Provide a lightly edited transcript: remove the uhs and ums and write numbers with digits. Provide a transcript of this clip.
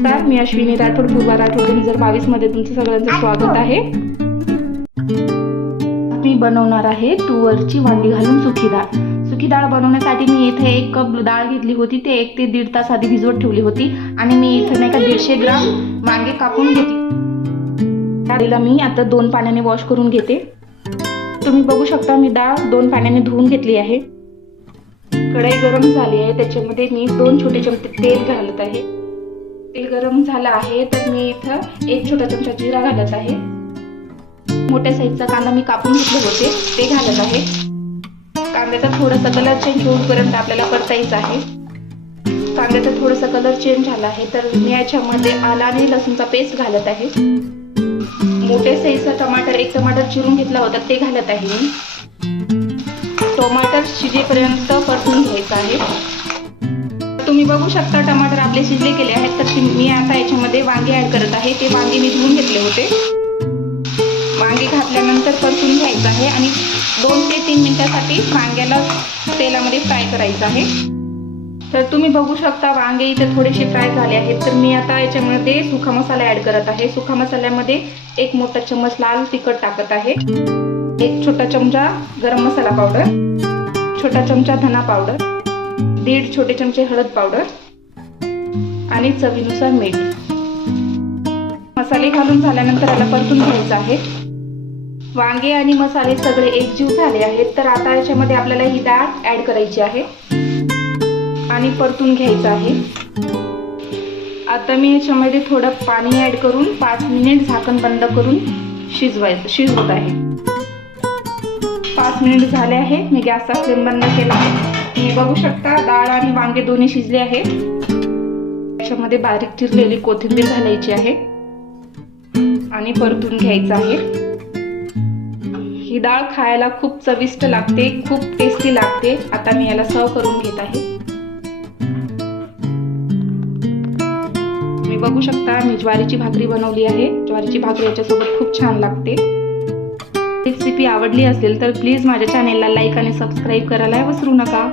तर मी अश्विनी राठोड, पूर्वा राठोड 2022 मध्ये तुमचं सगळ्यांचं स्वागत आहे। मी बनवणार आहे तुवरची वांगी घालून सुकी डाळ। सुकी डाळ बनवण्यासाठी मी इथे 1 कप डाळ घेतली होती, ते 1 ते 1.5 तास आधी भिजवत ठेवली होती आणि मी इथे नाही का 150 ग्राम वांगे कापून घेतली। डाळीला मी आता 2 पाण्याने वॉश करून घेते। तुम्ही बघू शकता मी डाळ 2 पाण्याने धुवून घेतली आहे। कढई गरम झाली आहे, त्याच्यामध्ये मी 2 छोटे चमचे तेल घालत आहे। तेल गरम झालं आहे तर मी इथं 1 छोटा चमचा जिरा घालत आहे। मोठ्या साईजचा कांदा मी कापून घेतले होते ते घालत आहे। कांद्याचा थोडासा कलर चेंज होईपर्यंत आपल्याला परतायचं आहे। कांद्याचा थोडासा कलर चेंज झाला आहे तर मी याच्यामध्ये आला आणि लसूणचा पेस्ट घालत आहे। मोठ्या साईजचा टमाटर 1 टमाटर चिरून घेतला होता ते घालत आहे मी। टमाटर शिजेपर्यंत परतून घ्यायचं आहे। तुम्ही बघू शकता टमाटर आपले शिजले गेले आहेत तर मी आता याच्यामध्ये वांगे ऍड करत आहे। ते वांगे मी धुवून घेतले होते। वांगे घातल्यानंतर परतून घ्यायचं आहे आणि 2 ते 3 मिनिटांसाठी वांग्याला तेलामध्ये फ्राय करायचं आहे। तर तुम्ही बघू शकता वांगे इथे थोडेसे फ्राय झाले आहेत तर मी आता याच्यामध्ये सुका मसाला ऍड करत आहे। सुका मसाल्यामध्ये 1 मोठा चम्मच लाल तिखट टाकत आहे, 1 छोटा चमचा गरम मसाला पावडर, छोटा चमचा धना पावडर, 1.5 छोटे चमचे हळद पावडर आणि चवीनुसार मीठ। मसाले घालून झाल्यानंतर याला परतून घ्यायचं आहे। वांगे आणि मसाले सगळे एकजीव झाले आहेत तर आता याच्यामध्ये आपल्याला ही डाळ ऍड करायची आहे आणि परतून घ्यायचं आहे। आता मी याच्यामध्ये थोडं पाणी ऍड करून 5 मिनिट झाकण बंद करून शिजवत आहे। 5 मिनिट झाले आहे, मी गॅसचा फ्लेम बंद केला आहे। तुम्ही बघू शकता डाळ आणि वांगे दोन्ही शिजले आहेत। याच्यामध्ये बारीक चिरलेली कोथिंबीर घालायची आहे आणि परतून घ्यायचं आहे। ही डाळ खायला खूप चविष्ट लागते, खूप टेस्टी लागते। आता मी याला सर्व करून घेत आहे। तुम्ही बघू शकता मी ज्वारीची भाकरी बनवली आहे। ज्वारीची भाकरी याच्यासोबत खूप छान लागते। रेसिपी आवडली असेल तर प्लीज माझ्या चॅनेलला लाईक आणि सबस्क्राईब करायला विसरू नका।